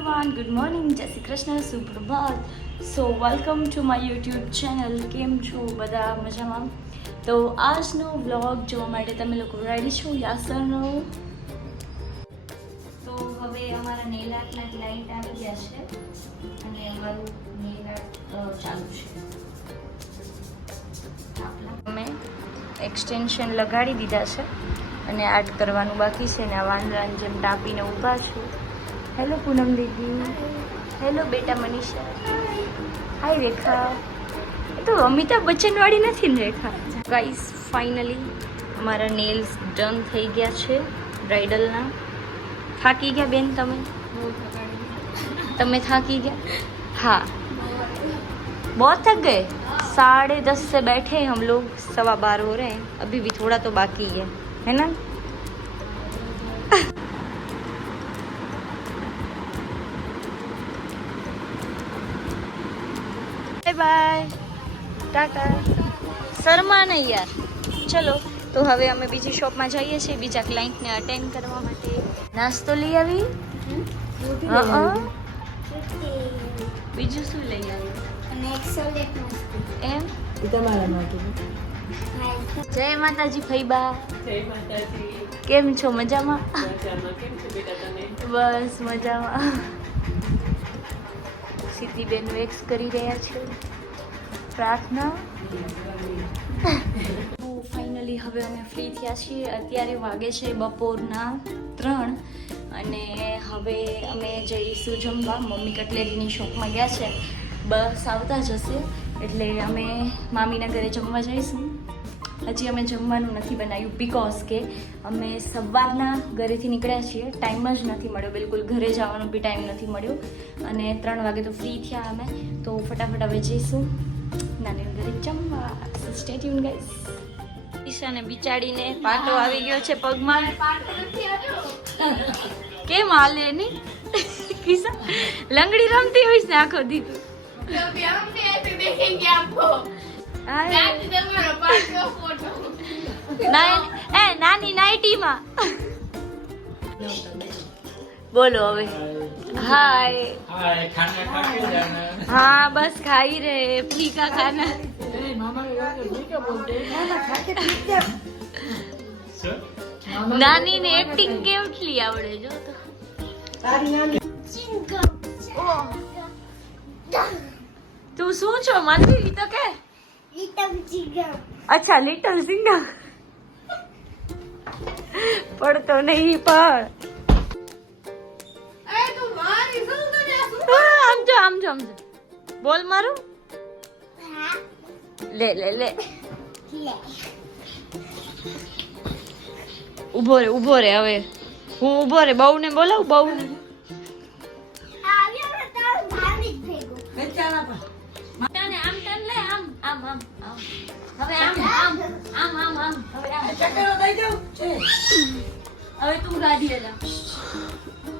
Everyone good morning જય Shri Krishna સુપ્રભાત so welcome to my YouTube channel કેમ છો બધા મજામાં તો આજનો વ્લોગ જોવા માટે તમે લોકો રેડી છો? યાસરનો તો હવે અમારા નેલ આર્ટના ક્લાઇન્ટ આવી ગયા છે. અને અમારું નેલ આર્ટ ચાલુ છે. અમે એક્સટેન્શન લગાડી દીધા છે. અને આર્ટ કરવાનું બાકી છે. ને આ વાંદરાની જેમ ટાંપીને ઊભા છું. હેલો પૂનમ દીદી હેલો બેટા મનીષા હાય રેખા એ તો અમિતાભ બચ્ચન વાળી નથી ને રેખા ગાઈસ ફાઇનલી અમારા નેલ્સ ડન થઈ ગયા છે બ્રાઇડલના થાકી ગયા બેન તમે તમે થાકી ગયા हाँ बहुत थक गए साढ़े दस से बैठे हैं हम लोग सवा बार हो रहे हैं अभी भी थोड़ा तो बाकी है है ना બાય. ટાટા. શર્મા નહીં યાર. ચલો તો હવે અમે બીજી શોપમાં જઈએ છીએ બીજા ક્લાયન્ટને અટેન્ડ કરવા માટે. નાસ્તો લઈ આવી? બીજું શું લઈ આવી? એમ? તમારા માટે. જય માતાજી ફૈબા જય કેમ છો? મજામાં? મજામાં. કેમ છો બેટા તમે? બસ મજામાં. સિદ્ધિબેન વેક્સ કરી રહ્યા છે. પ્રાર્થના? ફાઇનલી હવે અમે ફ્રી થયા છીએ. અત્યારે વાગે છે બપોરના ત્રણ અને હવે અમે જઈશું જમવા. મમ્મી કટલેરીની શોપમાં ગયા છે. બસ આવતા જ હશે એટલે અમે મામીના ઘરે જમવા જઈશું. હજી અમે જમવાનું નથી બનાવ્યું બીકોઝ કે અમે સવારના ઘરેથી નીકળ્યા છીએ. ટાઈમ જ નથી મળ્યો. બિલકુલ ઘરે જવાનો બી ટાઈમ નથી મળ્યો. અને ત્રણ વાગે તો ફ્રી થયા અમે. તો ફટાફટ હવે જઈશું. નાની ઘરે જમવા. સ્ટે ટ્યુન ગાઈસ ઈશાને બિચાડીને પાટો આવી ગયો છે પગમાં. કેમ હાલે ની કિસા લંગડી રમતી હોઈશ ને આખો દી તું. ના- એ નાની નાઈટીમાં. બોલો હવે. હાય હાય ખાના ખા के जाना हाँ बस खा ही रहे फीका खाना सर નાની ને એક્ટિંગ કેવટલી આવડે જો તો ઓહ. તું શું છો માનવી તો કે અચ્છા લિટલ સિંગર પડતો નહીં પણ આમ જો આમ જો આમ જો બોલ મારું. લે લે લે. ઊભો રે ઊભો રે હવે. હું ઊભો રે બહુ ને બોલાવું બહુ ને તને આમ તન લે આમ આમ આમ આમ. હવે આમ આમ આમ આમ આમ. હવે આમ. હવે તું રાજી લે જા.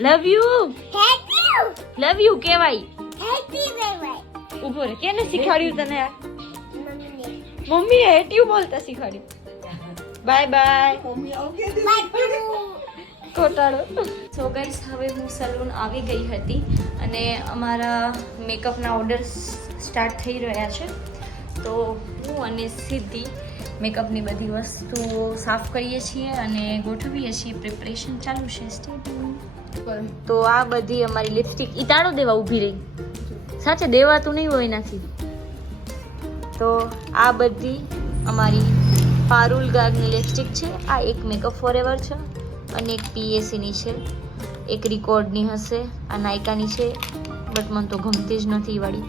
Love you love you love you love you કેવાય ઊભો રે. કેને શીખવાડ્યું તને આ? મમ્મીએ. હેટ્યુ બોલતા શીખવાડ્યું. બાય બાય કોટાડો સો ગાઈસ હવે હું સલૂન આવી ગઈ હતી અને અમારા મેકઅપના ઓર્ડર સ્ટાર્ટ થઈ રહ્યા છે. તો હું અને સિદ્ધિ મેકઅપની બધી વસ્તુઓ સાફ કરીએ છીએ અને ગોઠવીએ છીએ. પ્રિપરેશન ચાલુ છે. Tuned. તો આ બધી અમારી લિપસ્ટિક ઈતાળો દેવા ઊભી રહી. સાચે દેવાતું નહીં હોય નથી તો આ બધી અમારી પારુલ ગાર્ગની લિપસ્ટિક છે. આ એક મેકઅપ ફોરએવર છે અને એક પીએસીની છે. એક રિકોર્ડની હશે, આ નાયકાની છે બટ મને તો ગમતી જ નથી વાળી.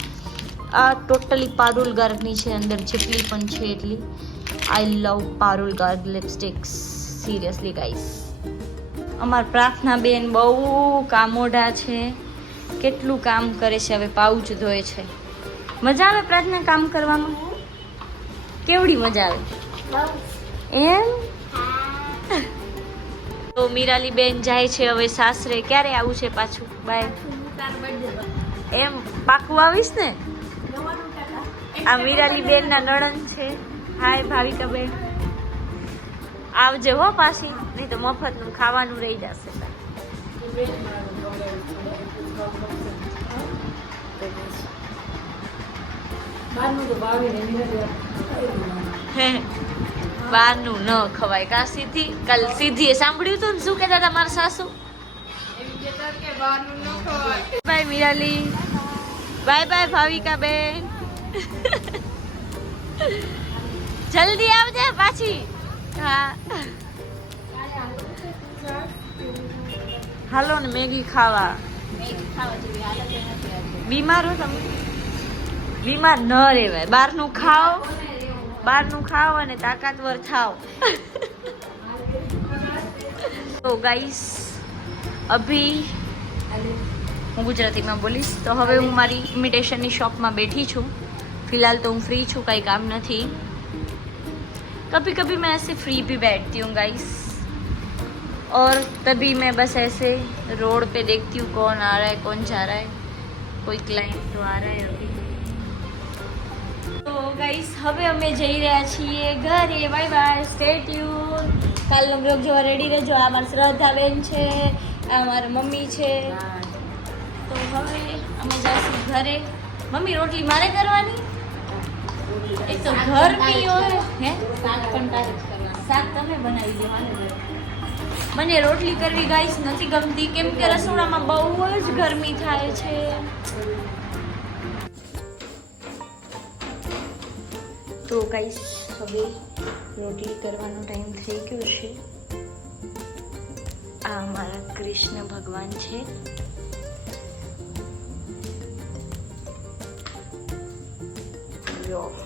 આ ટોટલી પારુલ ગાર્ગની છે, અંદર જેટલી પણ છે એટલી. I love Parul Garg lipsticks seriously guys અમાર પ્રાર્થના બેન બહુ કામોઢા છે. કેટલું કામ કરે છે હવે પાઉચ ધોય છે. મજા આવે પ્રાર્થના કામ કરવામાં કેવડી મજા આવે? એમ? તો મીરાલી બેન જાય છે હવે સાસરે. ક્યારે આવું છે પાછું? બાય. એમ પાકું આવીશ ને? આ મીરાલી બેન ના નણંદ છે. હાય ભાવિકા બેન આવજે હો પાછી નહીં તો મફતનું ખાવાનું રહી જશે. બહારનું ન ખવાય. કા સીધી કાલ સીધી સાંભળ્યું તું ને શું કહેતા હતા મારા સાસુ? Bye Mirali. Bye bye Bhavika બેન. જલ્દી આવજે પાછી. હાલો ને મેગી ખાવા. બીમાર તમે? બીમાર ન રહેવાય. બહારનું ખાઓ બહારનું ખાઓ અને તાકાતવર થાઓ. તો ગાઈસ અભી હું ગુજરાતીમાં બોલીશ. તો હવે હું મારી ઇમિટેશનની શોપમાં બેઠી છું. ફિલહાલ તો હું ફ્રી છું, કાંઈ કામ નથી. कभी कभी मैं ऐसे फ्री भी बैठती हूँ गाइस और तभी मैं बस ऐसे रोड पे देखती हूँ कौन आ रहा है कौन जा रहा है कोई क्लाइंट तो आ रहा है अभी તો ગાઈસ હવે અમે જઈ રહ્યા છીએ ઘરે બાય બાય સ્ટે ટ્યુન કાલનો બ્લોગ જોવા રેડી રહેજો આ મારી શ્રદ્ધા બેન છે આ મારા મમ્મી છે તો હવે અમે જઈશું ઘરે મમ્મી રોટલી મારે કરવાની એક તો ગરમી હોય, હે? શાક પણ તારે જ તમે બનાવી દો મને રોટલી કરવી ગાઈસ નથી ગમતી, કેમ કે રસોડામાં બહુ જ ગરમી થાય છે. તો ગાઈસ, હવે રોટલી કરવાનો ટાઈમ થઈ ગયો છે. આ અમારા કૃષ્ણ ભગવાન છે. જો